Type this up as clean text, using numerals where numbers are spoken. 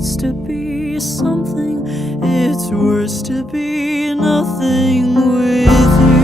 hurts to be something, it's worse to be nothing with you.